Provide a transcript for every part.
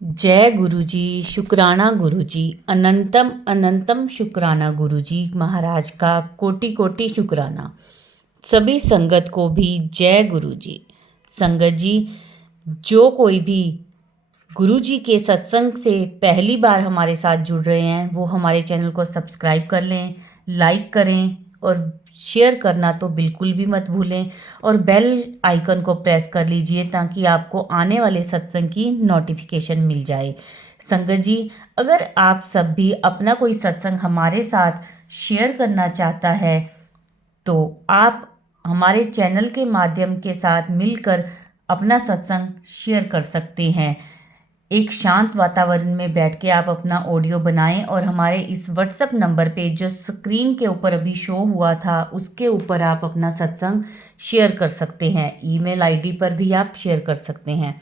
जय गुरुजी, शुक्राना गुरुजी, अनंतम अनंतम शुक्राना गुरुजी महाराज का कोटि कोटि शुक्राना। सभी संगत को भी जय गुरुजी। संगत जी, जो कोई भी गुरुजी के सत्संग से पहली बार हमारे साथ जुड़ रहे हैं वो हमारे चैनल को सब्सक्राइब कर लें, लाइक करें और शेयर करना तो बिल्कुल भी मत भूलें और बेल आइकन को प्रेस कर लीजिए ताकि आपको आने वाले सत्संग की नोटिफिकेशन मिल जाए। संगत जी, अगर आप सब भी अपना कोई सत्संग हमारे साथ शेयर करना चाहता है तो आप हमारे चैनल के माध्यम के साथ मिलकर अपना सत्संग शेयर कर सकते हैं। एक शांत वातावरण में बैठ के आप अपना ऑडियो बनाएं और हमारे इस व्हाट्सएप नंबर पे जो स्क्रीन के ऊपर अभी शो हुआ था उसके ऊपर आप अपना सत्संग शेयर कर सकते हैं। ईमेल आईडी पर भी आप शेयर कर सकते हैं।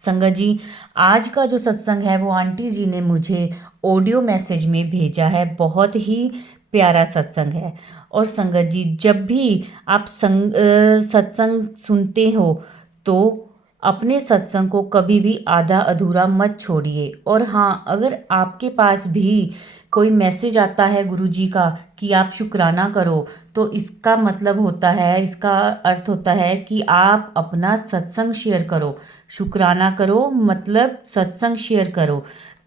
संगत जी, आज का जो सत्संग है वो आंटी जी ने मुझे ऑडियो मैसेज में भेजा है। बहुत ही प्यारा सत्संग है। और संगत जी, जब भी आप सत्संग सुनते हो तो अपने सत्संग को कभी भी आधा अधूरा मत छोड़िए। और हाँ, अगर आपके पास भी कोई मैसेज आता है गुरुजी का कि आप शुक्राना करो तो इसका मतलब होता है, इसका अर्थ होता है कि आप अपना सत्संग शेयर करो। शुक्राना करो मतलब सत्संग शेयर करो।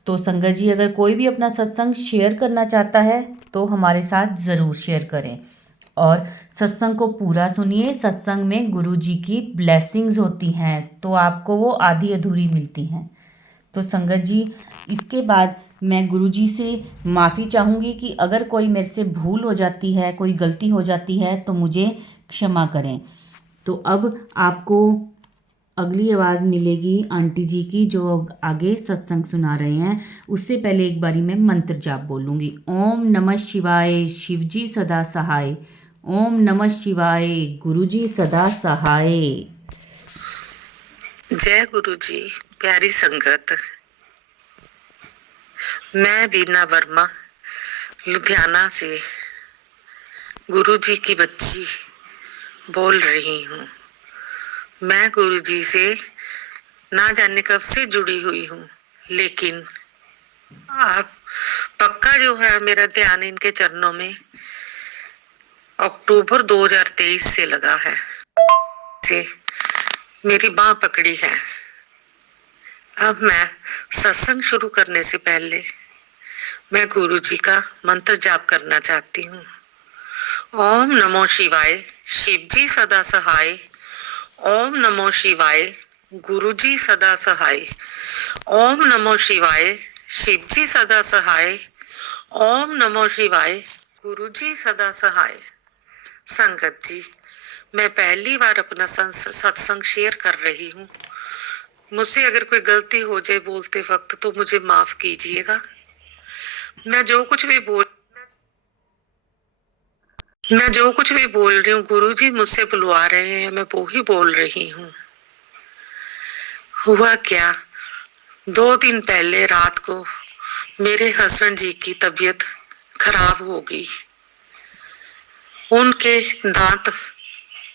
तो संगत जी, अगर कोई भी अपना सत्संग शेयर करना चाहता है तो हमारे साथ ज़रूर शेयर करें और सत्संग को पूरा सुनिए। सत्संग में गुरुजी की ब्लेसिंग्स होती हैं तो आपको वो आधी अधूरी मिलती हैं। तो संगत जी, इसके बाद मैं गुरुजी से माफ़ी चाहूँगी कि अगर कोई मेरे से भूल हो जाती है, कोई गलती हो जाती है तो मुझे क्षमा करें। तो अब आपको अगली आवाज़ मिलेगी आंटी जी की जो आगे सत्संग सुना रहे हैं। उससे पहले एक बारी मैं मंत्र जाप बोलूँगी। ओम नमः शिवाय, शिवजी सदा सहाय। ओम नमः शिवाय, गुरुजी सदा सहाय। जय गुरु जी। प्यारी संगत, मैं वीना वर्मा लुधियाना से गुरु जी की बच्ची बोल रही हूँ। मैं गुरु जी से ना जाने कब से जुड़ी हुई हूँ, लेकिन आप पक्का जो है मेरा ध्यान इनके चरणों में अक्टूबर 2023 से लगा है। से मेरी बाह पकड़ी है। अब मैं सत्संग शुरू करने से पहले मैं गुरु जी का मंत्र जाप करना चाहती हूँ। ओम नमो शिवाय, शिव जी सदा सहाय। ओम नमो शिवाय, गुरु जी सदा सहाय। ओम नमो शिवाय, शिव जी सदा सहाय। ओम नमो शिवाय, गुरु जी सदा सहाय। संगत जी, मैं पहली बार अपना सत्संग शेयर कर रही हूँ। मुझसे अगर कोई गलती हो जाए बोलते वक्त तो मुझे माफ कीजिएगा। मैं जो कुछ भी बोल रही हूँ गुरु जी मुझसे बुलवा रहे हैं, मैं वो ही बोल रही हूँ। हुआ क्या, 2 दिन पहले रात को मेरे हस्बैंड जी की तबीयत खराब हो गई। उनके दांत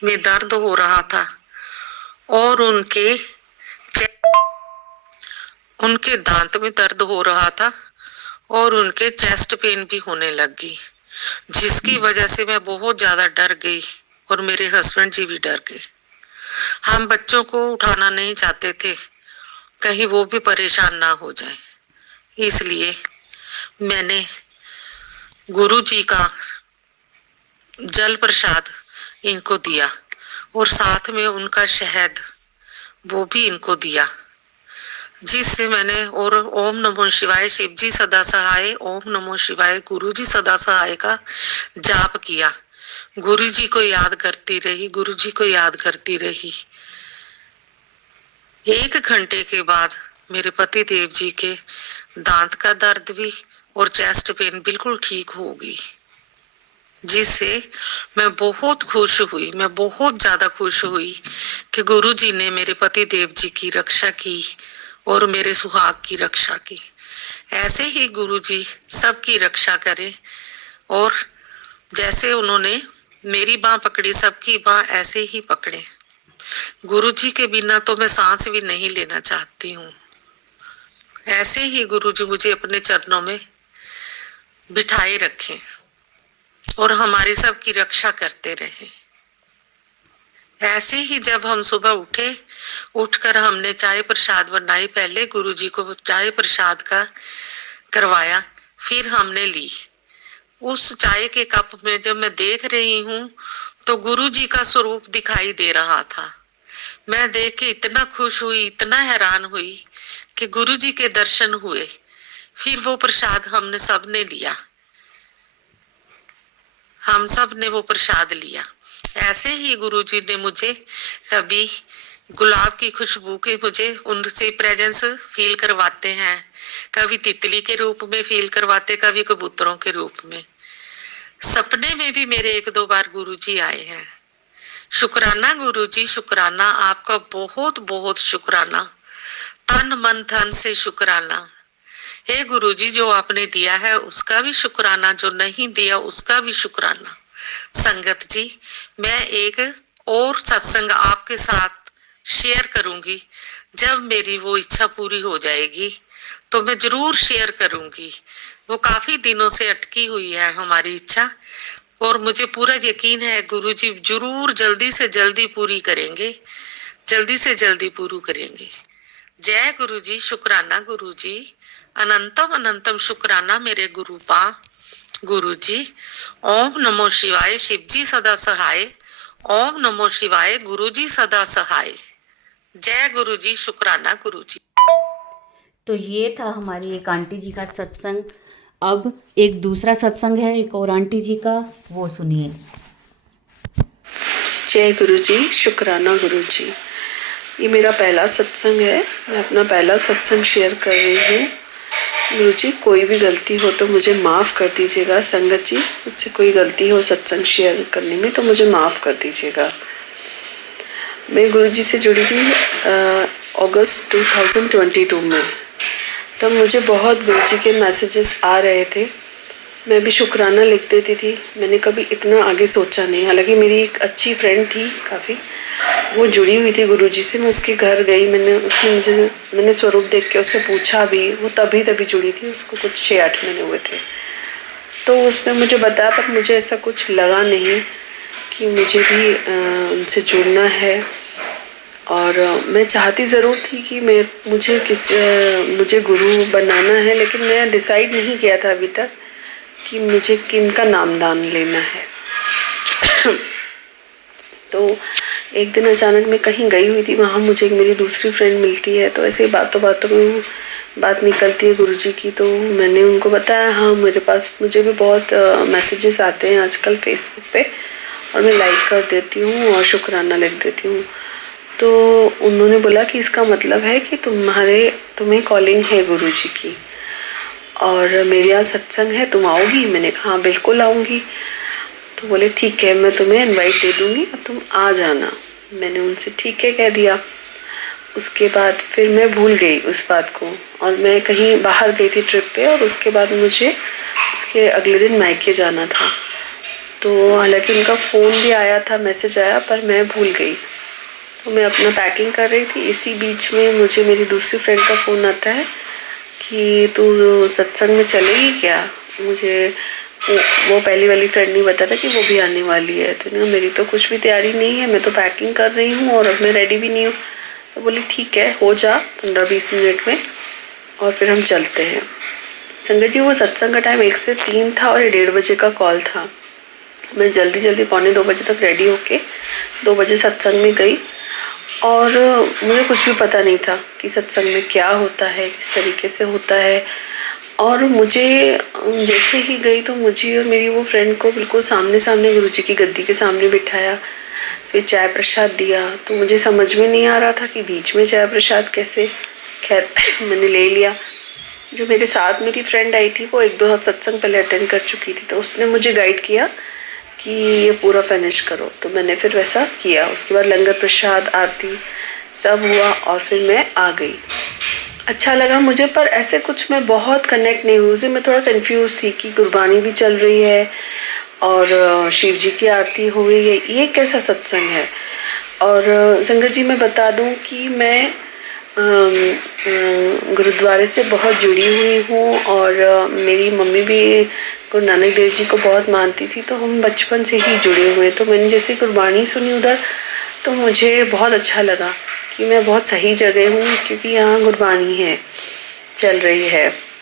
में दर्द हो रहा था और उनके दांत में दर्द हो रहा था और उनके चेस्ट पेन भी होने लगी, जिसकी वजह से मैं बहुत ज्यादा डर गई और मेरे हस्बैंड जी भी डर गए। हम बच्चों को उठाना नहीं चाहते थे, कहीं वो भी परेशान ना हो जाए, इसलिए मैंने गुरु जी का जल प्रसाद इनको दिया और साथ में उनका शहद वो भी इनको दिया, जिससे मैंने और ओम नमो शिवाय, शिव जी सदा सहाय, ओम नमो शिवाय, गुरु जी सदा सहाय का जाप किया। गुरु जी को याद करती रही, गुरु जी को याद करती रही। 1 घंटे के बाद मेरे पति देव जी के दांत का दर्द भी और चेस्ट पेन बिल्कुल ठीक हो गई, जिससे मैं बहुत खुश हुई। मैं बहुत ज्यादा खुश हुई कि गुरु जी ने मेरे पति देव जी की रक्षा की और मेरे सुहाग की रक्षा की। ऐसे ही गुरु जी सबकी रक्षा करे और जैसे उन्होंने मेरी बाह पकड़ी, सबकी बाह ऐसे ही पकड़े। गुरु जी के बिना तो मैं सांस भी नहीं लेना चाहती हूँ। ऐसे ही गुरुजी मुझे अपने चरणों में बिठाए रखें और हमारी सबकी रक्षा करते रहे। ऐसे ही जब हम सुबह उठकर हमने चाय प्रसाद बनाई, पहले गुरुजी को चाय प्रसाद का करवाया, फिर हमने ली। उस चाय के कप में जब मैं देख रही हूँ तो गुरुजी का स्वरूप दिखाई दे रहा था। मैं देख के इतना खुश हुई, इतना हैरान हुई कि गुरुजी के दर्शन हुए। फिर वो प्रसाद हमने सबने लिया, हम सब ने वो प्रसाद लिया। ऐसे ही गुरुजी ने मुझे कभी गुलाब की खुशबू के मुझे उनसे प्रेजेंस फील करवाते हैं, कभी तितली के रूप में फील करवाते, कभी कबूतरों के रूप में। सपने में भी मेरे 1-2 बार गुरुजी आए हैं। शुक्राना गुरुजी, शुक्राना, आपका बहुत बहुत शुक्राना, तन मन धन से शुक्राना। हे गुरुजी, जो आपने दिया है उसका भी शुक्राना, जो नहीं दिया उसका भी शुक्राना। संगत जी, मैं एक और सत्संग आपके साथ शेयर करूंगी। जब मेरी वो इच्छा पूरी हो जाएगी तो मैं जरूर शेयर करूंगी। वो काफी दिनों से अटकी हुई है हमारी इच्छा, और मुझे पूरा यकीन है गुरुजी जरूर जल्दी से जल्दी पूरी करेंगे, जल्दी से जल्दी पूरी करेंगे। जय गुरुजी, शुक्राना गुरुजी, अनंतम अनंतम शुक्राना मेरे गुरुपा गुरुजी। ओम नमो शिवाय, शिवजी सदा सहाय। ओम नमो शिवाय, गुरुजी सदा सहाय। जय गुरुजी, शुक्राना गुरुजी। तो ये था हमारी एक आंटी जी का सत्संग। अब एक दूसरा सत्संग है एक और आंटी जी का, वो सुनिए। जय गुरुजी, शुक्राना गुरुजी। ये मेरा पहला सत्संग है, मैं अपना पहला सत्संग शेयर कर रही हूँ। गुरुजी, कोई भी गलती हो तो मुझे माफ़ कर दीजिएगा। संगत जी, मुझसे कोई गलती हो सत्संग शेयर करने में तो मुझे माफ़ कर दीजिएगा। मैं गुरुजी से जुड़ी थी अगस्त 2022 में। तब मुझे बहुत गुरुजी के मैसेजेस आ रहे थे, मैं भी शुक्राना लिख देती थी। मैंने कभी इतना आगे सोचा नहीं। हालांकि मेरी एक अच्छी फ्रेंड थी काफ़ी, वो जुड़ी हुई थी गुरुजी से। मैं उसके घर गई, मैंने स्वरूप देख के उससे पूछा भी। वो तभी जुड़ी थी, उसको कुछ 6-8 महीने हुए थे। तो उसने मुझे बताया, पर मुझे ऐसा कुछ लगा नहीं कि मुझे भी उनसे जुड़ना है। और मैं चाहती ज़रूर थी कि मुझे गुरु बनाना है, लेकिन मैं डिसाइड नहीं किया था अभी तक कि मुझे किनका नामदान लेना है। तो एक दिन अचानक मैं कहीं गई हुई थी, वहाँ मुझे मेरी दूसरी फ्रेंड मिलती है। तो ऐसे बातों में बात निकलती है गुरुजी की। तो मैंने उनको बताया, हाँ मुझे भी बहुत मैसेजेस आते हैं आजकल फेसबुक पे, और मैं लाइक कर देती हूँ और शुक्राना लिख देती हूँ। तो उन्होंने बोला कि इसका मतलब है कि तुम्हें कॉलिंग है गुरुजी की, और मेरे यहाँ सत्संग है, तुम आओगी? मैंने कहा हाँ बिल्कुल आऊँगी। तो बोले ठीक है, मैं तुम्हें इनवाइट दे दूँगी और तुम आ जाना। मैंने उनसे ठीक है कह दिया। उसके बाद फिर मैं भूल गई उस बात को, और मैं कहीं बाहर गई थी ट्रिप पे, और उसके बाद मुझे उसके अगले दिन मायके जाना था। तो हालांकि उनका फ़ोन भी आया था, मैसेज आया, पर मैं भूल गई। तो मैं अपना पैकिंग कर रही थी, इसी बीच में मुझे मेरी दूसरी फ्रेंड का फ़ोन आता है कि तू सत्संग में चलेगी क्या? मुझे वो पहली वाली फ्रेंड नहीं बता था कि वो भी आने वाली है। तो मेरी तो कुछ भी तैयारी नहीं है, मैं तो पैकिंग कर रही हूँ और अब मैं रेडी भी नहीं हूँ। तो बोली ठीक है, हो जा 15-20 मिनट में, और फिर हम चलते हैं। संगत जी, वो सत्संग का टाइम 1 से 3 था और 1:30 बजे का कॉल था। मैं जल्दी 1:45 बजे तक रेडी होके 2 बजे सत्संग में गई, और मुझे कुछ भी पता नहीं था कि सत्संग में क्या होता है, किस तरीके से होता है। और मुझे जैसे ही गई तो मुझे और मेरी वो फ्रेंड को बिल्कुल सामने गुरुजी की गद्दी के सामने बिठाया, फिर चाय प्रसाद दिया। तो मुझे समझ में नहीं आ रहा था कि बीच में चाय प्रसाद कैसे। खैर मैंने ले लिया। जो मेरे साथ मेरी फ्रेंड आई थी, वो 1-2 सत्संग पहले अटेंड कर चुकी थी, तो उसने मुझे गाइड किया कि ये पूरा फिनिश करो। तो मैंने फिर वैसा किया। उसके बाद लंगर प्रसाद, आरती सब हुआ, और फिर मैं आ गई। अच्छा लगा मुझे, पर ऐसे कुछ मैं बहुत कनेक्ट नहीं हुई। मैं थोड़ा कंफ्यूज थी कि गुरबानी भी चल रही है और शिव जी की आरती हो रही है, ये कैसा सत्संग है। और संगत जी, मैं बता दूं कि मैं गुरुद्वारे से बहुत जुड़ी हुई हूँ और मेरी मम्मी भी गुरु नानक देव जी को बहुत मानती थी, तो हम बचपन से ही जुड़े हुए। तो मैंने जैसे गुरबाणी सुनी उधर, तो मुझे बहुत अच्छा लगा कि मैं बहुत सही जगह हूँ, क्योंकि यहाँ गुरबाणी है, चल रही है।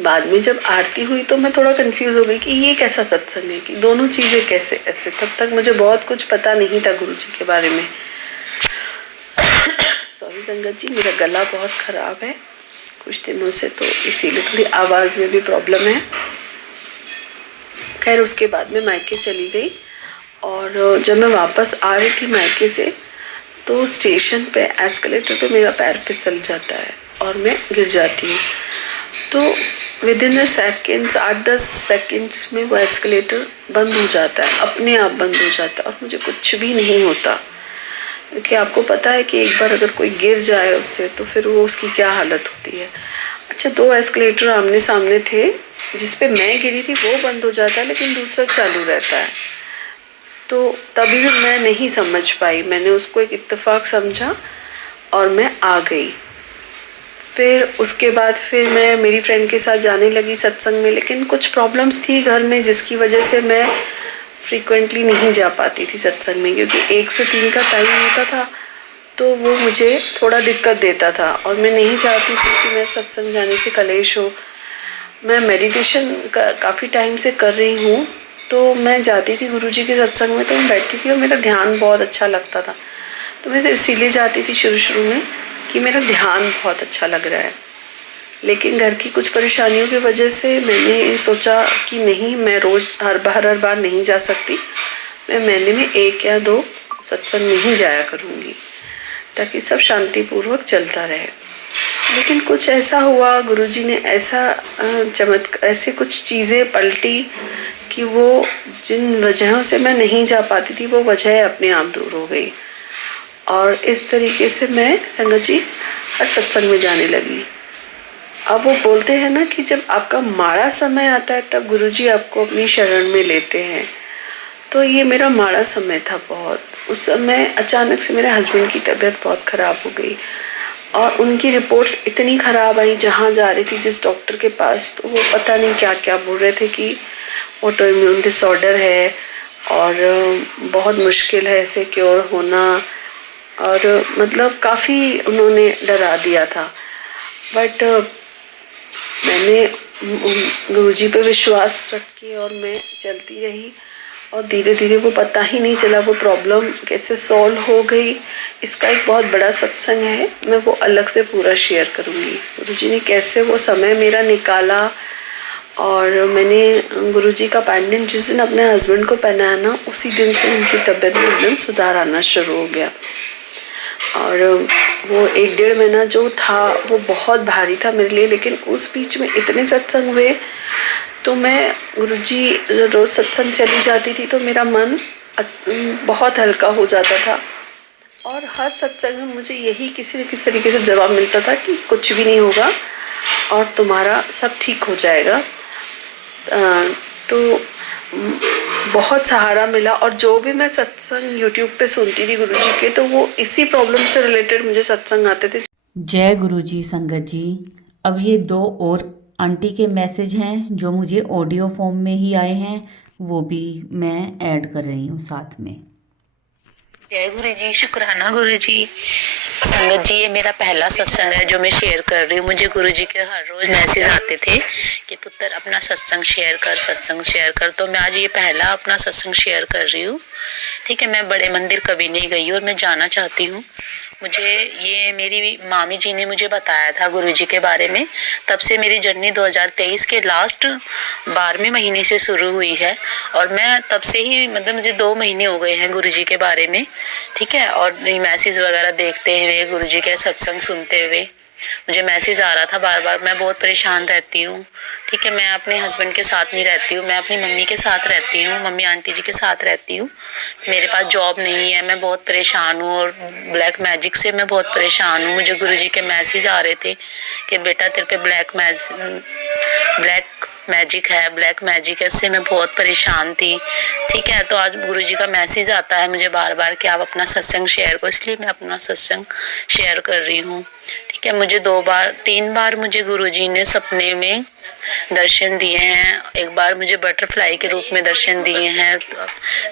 बाद में जब आरती हुई तो मैं थोड़ा कंफ्यूज हो गई कि ये कैसा सत्संग है, कि दोनों चीज़ें कैसे ऐसे। तब तक मुझे बहुत कुछ पता नहीं था गुरु जी के बारे में। सॉरी संगत जी, मेरा गला बहुत ख़राब है कुछ दिनों से, तो इसीलिए थोड़ी आवाज़ में भी प्रॉब्लम है। खैर, उसके बाद में मायके चली गई और जब मैं वापस आ रही थी मायके से, तो स्टेशन पे एस्केलेटर पे मेरा पैर फिसल जाता है और मैं गिर जाती हूँ। तो विद इन सेकेंड्स, 8-10 सेकेंड्स में वो एस्केलेटर बंद हो जाता है, अपने आप बंद हो जाता है और मुझे कुछ भी नहीं होता। क्योंकि आपको पता है कि एक बार अगर कोई गिर जाए उससे, तो फिर वो उसकी क्या हालत होती है। अच्छा, 2 एस्केलेटर आमने सामने थे, जिस पे मैं गिरी थी वो बंद हो जाता है, लेकिन दूसरा चालू रहता है। तो तभी भी मैं नहीं समझ पाई, मैंने उसको एक इत्तेफाक समझा और मैं आ गई। फिर उसके बाद फिर मैं मेरी फ्रेंड के साथ जाने लगी सत्संग में, लेकिन कुछ प्रॉब्लम्स थी घर में जिसकी वजह से मैं फ्रीक्वेंटली नहीं जा पाती थी सत्संग में, क्योंकि 1 से 3 का टाइम होता था, तो वो मुझे थोड़ा दिक्कत देता था और मैं नहीं चाहती थी कि मैं सत्संग जाने से कलेश हो। मैं मेडिटेशन काफ़ी टाइम से कर रही हूँ, तो मैं जाती थी गुरुजी के सत्संग में, तो मैं बैठती थी और मेरा ध्यान बहुत अच्छा लगता था। तो मैं इसीलिए जाती थी शुरू में कि मेरा ध्यान बहुत अच्छा लग रहा है। लेकिन घर की कुछ परेशानियों की वजह से मैंने सोचा कि नहीं, मैं रोज़ हर बार नहीं जा सकती, मैं महीने में 1 या 2 सत्संग में ही जाया करूँगी, ताकि सब शांतिपूर्वक चलता रहे। लेकिन कुछ ऐसा हुआ, गुरुजी ने ऐसा ऐसे कुछ चीज़ें पलटी कि वो जिन वजहों से मैं नहीं जा पाती थी, वो वजह अपने आप दूर हो गई और इस तरीके से मैं संगत जी हर सत्संग में जाने लगी। अब वो बोलते हैं ना कि जब आपका माड़ा समय आता है तब गुरुजी आपको अपनी शरण में लेते हैं। तो ये मेरा माड़ा समय था बहुत। उस समय अचानक से मेरे हस्बैंड की तबीयत बहुत ख़राब हो गई और उनकी रिपोर्ट्स इतनी ख़राब आई, जहाँ जा रही थी जिस डॉक्टर के पास, तो वो पता नहीं क्या क्या बोल रहे थे कि ऑटो इम्यून डिसऑर्डर है और बहुत मुश्किल है इसे क्योर होना, और मतलब काफ़ी उन्होंने डरा दिया था। बट मैंने गुरुजी पे विश्वास रख के और मैं चलती रही और धीरे धीरे वो पता ही नहीं चला वो प्रॉब्लम कैसे सॉल्व हो गई। इसका एक बहुत बड़ा सत्संग है, मैं वो अलग से पूरा शेयर करूँगी गुरुजी ने कैसे वो समय मेरा निकाला। और मैंने गुरुजी का पेंडेंट जिस दिन अपने हस्बैंड को पहनाया ना, उसी दिन से उनकी तबीयत में एकदम सुधार आना शुरू हो गया। और वो 1-1.5 महीना जो था वो बहुत भारी था मेरे लिए, लेकिन उस बीच में इतने सत्संग हुए, तो मैं गुरुजी रोज़ सत्संग चली जाती थी तो मेरा मन बहुत हल्का हो जाता था। और हर सत्संग में मुझे यही किसी न किसी तरीके से जवाब मिलता था कि कुछ भी नहीं होगा और तुम्हारा सब ठीक हो जाएगा। तो बहुत सहारा मिला। और जो भी मैं सत्संग यूट्यूब पे सुनती थी गुरुजी के, तो वो इसी प्रॉब्लम से रिलेटेड मुझे सत्संग आते थे। जय गुरु जी संगत जी। अब ये 2 और आंटी के मैसेज हैं जो मुझे ऑडियो फॉर्म में ही आए हैं, वो भी मैं ऐड कर रही हूँ साथ में। जय गुरु जी, शुक्राना गुरु जी। संगत जी, ये मेरा पहला सत्संग है जो मैं शेयर कर रही हूँ। मुझे गुरु जी के हर रोज मैसेज आते थे कि पुत्र अपना सत्संग शेयर कर, तो मैं आज ये पहला अपना सत्संग शेयर कर रही हूँ। ठीक है, मैं बड़े मंदिर कभी नहीं गई और मैं जाना चाहती हूँ। मुझे ये मेरी मामी जी ने मुझे बताया था गुरुजी के बारे में, तब से मेरी जर्नी 2023 के लास्ट 12वें महीने से शुरू हुई है और मैं तब से ही मतलब मुझे 2 महीने हो गए हैं गुरुजी के बारे में। ठीक है, और मैसेज वगैरह देखते हुए, गुरुजी के सत्संग सुनते हुए मुझे मैसेज आ रहा था बार बार। मैं बहुत परेशान रहती हूँ। ठीक है, मैं अपने हस्बैंड के साथ नहीं रहती हूँ, मैं अपनी मम्मी के साथ रहती हूँ, मम्मी आंटी जी के साथ रहती हूँ। मेरे पास जॉब नहीं है, मैं बहुत परेशान हूँ और ब्लैक मैजिक से मैं बहुत परेशान हूँ। मुझे गुरुजी के मैसेज आ रहे थे कि बेटा तेरे पे ब्लैक मैजिक है, इससे मैं बहुत परेशान थी। ठीक है, तो आज गुरुजी का मैसेज आता है मुझे बार बार कि आप अपना सत्संग शेयर करो, इसलिए मैं अपना सत्संग शेयर कर रही हूँ। क्या मुझे 3 बार मुझे गुरुजी ने सपने में दर्शन दिए हैं। एक बार मुझे बटरफ्लाई के रूप में दर्शन दिए हैं। तो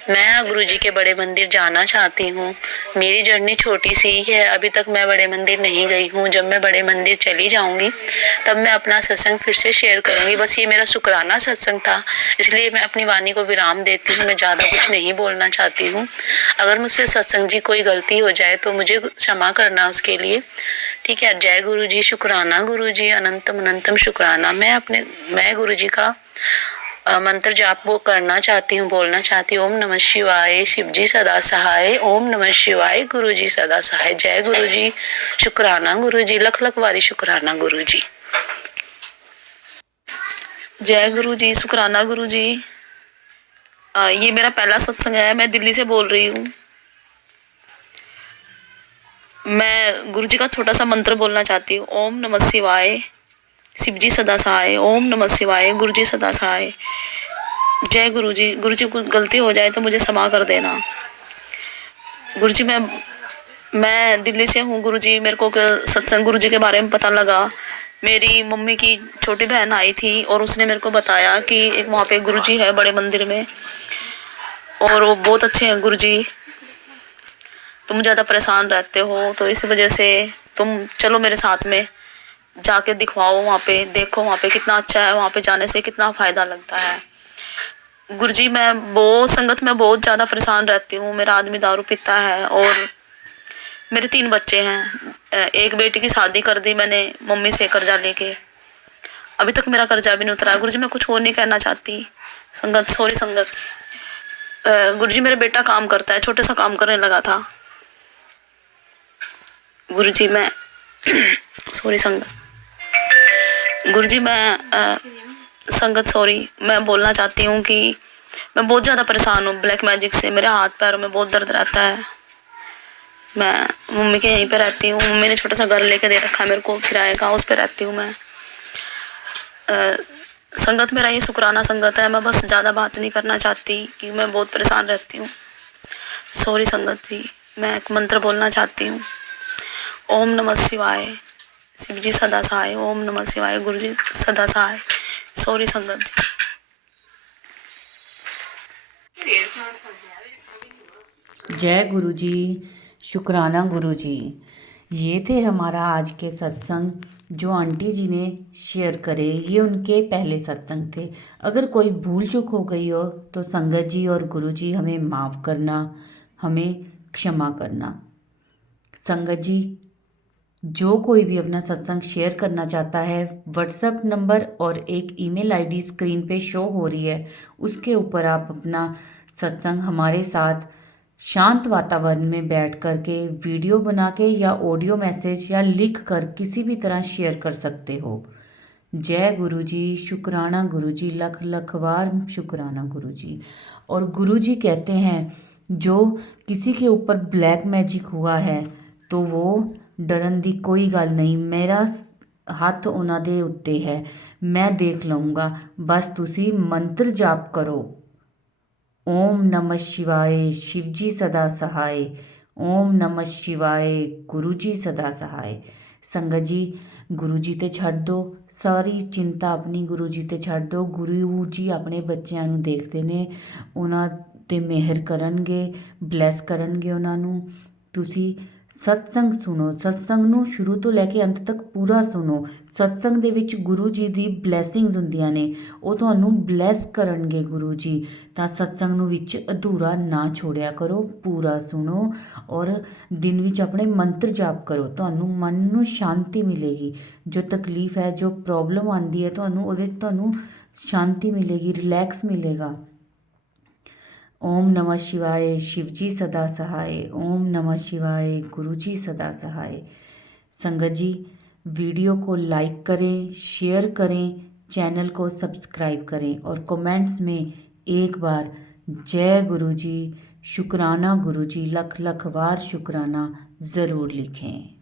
मैं गुरुजी के बड़े मंदिर जाना चाहती हूँ। मेरी जर्नी छोटी सी ही है, अभी तक मैं बड़े मंदिर नहीं गई हूँ। जब मैं बड़े मंदिर चली जाऊंगी तब मैं अपना सत्संग फिर से शेयर करूंगी। बस ये मेरा शुक्राना सत्संग था, इसलिए मैं अपनी वाणी को विराम देती हूँ। मैं ज़्यादा कुछ नहीं बोलना चाहती हूँ। अगर मुझसे सत्संग जी कोई गलती हो जाए तो मुझे क्षमा करना उसके लिए। ठीक है। जय गुरु जी, शुक्राना गुरु जी, अनंतम अनंतम शुक्राना। मैं गुरु जी का मंत्र जाप वो करना चाहती हूँ, बोलना चाहती हूँ। ओम नमः शिवाय, शिव जी सदा सहाय। ओम नमः शिवाय, गुरु जी सदा सहाय। जय गुरु जी, शुक्राना गुरु जी, लख लख वारी शुक्राना गुरु जी। जय गुरु जी, शुक्राना गुरु जी। ये मेरा पहला सत्संग है, मैं दिल्ली से बोल रही हूँ। मैं गुरु जी का छोटा सा मंत्र बोलना चाहती हूँ। ओम नमः शिवाय, शिव जी सदा सहाय। ओम नमः शिवाय, गुरु जी सदा सहाय। जय गुरु जी। गुरु जी कुछ गलती हो जाए तो मुझे क्षमा कर देना। गुरु जी मैं दिल्ली से हूँ। गुरु जी मेरे को सत्संग गुरु जी के बारे में पता लगा। मेरी मम्मी की छोटी बहन आई थी और उसने मेरे को बताया कि एक वहाँ पे गुरु जी है बड़े मंदिर में, और वो बहुत अच्छे हैं गुरु जी। तुम ज़्यादा परेशान रहते हो तो इस वजह से तुम चलो मेरे साथ में, जाके दिखवाओ वहाँ पे, देखो वहाँ पे कितना अच्छा है, वहाँ पे जाने से कितना फ़ायदा लगता है। गुरुजी मैं बहुत संगत में बहुत ज़्यादा परेशान रहती हूँ। मेरा आदमी दारू पीता है और मेरे 3 बच्चे हैं। एक बेटी की शादी कर दी मैंने मम्मी से कर्जा लेके, अभी तक मेरा कर्जा भी नहीं उतरा। गुरुजी मैं कुछ और नहीं कहना चाहती। संगत सॉरी संगत। गुरुजी मेरा बेटा काम करता है, छोटे सा काम करने लगा था। गुरुजी मैं सॉरी संगत। गुरुजी मैं संगत सॉरी मैं बोलना चाहती हूँ कि मैं बहुत ज़्यादा परेशान हूँ ब्लैक मैजिक से। मेरे हाथ पैरों में बहुत दर्द रहता है। मैं मम्मी के यहीं पे रहती हूँ। मम्मी ने छोटा सा घर लेके दे रखा है मेरे को किराए का, उस पे रहती हूँ मैं। संगत मेरा ये शुक्राना संगत है। मैं बस ज़्यादा बात नहीं करना चाहती कि मैं बहुत परेशान रहती हूँ। सॉरी संगत जी। मैं एक मंत्र बोलना चाहती हूँ। ओम नमः शिवाय, शिव जी सदा सहाय। ओम नमः शिवाय, गुरु जी सदा सहाय। सॉरी संगत जी। जय गुरु जी, शुक्राना गुरु जी। ये थे हमारा आज के सत्संग जो आंटी जी ने शेयर करे। ये उनके पहले सत्संग थे। अगर कोई भूल चूक हो गई हो तो संगत जी और गुरु जी हमें माफ़ करना, हमें क्षमा करना। संगत जी, जो कोई भी अपना सत्संग शेयर करना चाहता है, व्हाट्सएप नंबर और एक ईमेल आईडी स्क्रीन पे शो हो रही है, उसके ऊपर आप अपना सत्संग हमारे साथ शांत वातावरण में बैठ कर के वीडियो बना के या ऑडियो मैसेज या लिख कर किसी भी तरह शेयर कर सकते हो। जय गुरु जी, शुक्राना गुरु जी, लख लख बार शुक्राना गुरु जी। और गुरु जी कहते हैं जो किसी के ऊपर ब्लैक मैजिक हुआ है तो वो डरन दी कोई गल नहीं। मेरा हੱਥ ਉਹਨਾਂ ਦੇ ਉੱਤੇ है, मैं देख लूँगा। बस तुसी मंत्र जाप करो। ओम नमः शिवाय, शिव जी सदा सहाय। ओम नमः शिवाय, गुरु जी सदा सहाय। संगत जी, गुरु जी ਤੇ ਛੱਡ ਦਿਓ ਸਾਰੀ ਚਿੰਤਾ ਆਪਣੀ, ਗੁਰੂ ਜੀ ਤੇ ਛੱਡ ਦਿਓ। ਗੁਰੂ ਜੀ ਆਪਣੇ ਬੱਚਿਆਂ ਨੂੰ ਦੇਖਦੇ ਨੇ, ਉਹਨਾਂ ਤੇ ਮਿਹਰ ਕਰਨਗੇ, ਬਲੈਸ ਕਰਨਗੇ ਉਹਨਾਂ ਨੂੰ। ਤੁਸੀਂ ਸਤਸੰਗ ਸੁਣੋ, ਸਤਸੰਗ ਨੂੰ ਸ਼ੁਰੂ ਤੋਂ ਲੈ ਕੇ ਅੰਤ ਤੱਕ ਪੂਰਾ ਸੁਣੋ। ਸਤਸੰਗ ਦੇ ਵਿੱਚ ਗੁਰੂ ਜੀ ਦੀ ਬਲੈਸਿੰਗਸ ਹੁੰਦੀਆਂ ਨੇ, ਉਹ ਤੁਹਾਨੂੰ ਬਲੈਸ ਕਰਨਗੇ ਗੁਰੂ ਜੀ। ਤਾਂ ਸਤਸੰਗ ਨੂੰ ਵਿੱਚ ਅਧੂਰਾ ਨਾ ਛੋੜਿਆ ਕਰੋ, ਪੂਰਾ ਸੁਣੋ ਔਰ ਦਿਨ ਵਿੱਚ ਆਪਣੇ ਮੰਤਰ ਜਾਪ ਕਰੋ। ਤੁਹਾਨੂੰ ਮਨ ਨੂੰ ਸ਼ਾਂਤੀ ਮਿਲੇਗੀ। ਜੋ ਤਕਲੀਫ ਹੈ, ਜੋ ਪ੍ਰੋਬਲਮ ਆਉਂਦੀ ਹੈ ਤੁਹਾਨੂੰ, ਉਹਦੇ ਤੁਹਾਨੂੰ ਸ਼ਾਂਤੀ ਮਿਲੇਗੀ, ਰਿਲੈਕਸ ਮਿਲੇਗਾ। ओम नमः शिवाय, शिव जी सदा सहाय। ओम नमः शिवाय, गुरु जी सदा सहाय। संगत जी, वीडियो को लाइक करें, शेयर करें, चैनल को सब्सक्राइब करें और कमेंट्स में एक बार जय गुरु जी, शुक्राना गुरु जी, लख लख बार शुक्राना ज़रूर लिखें।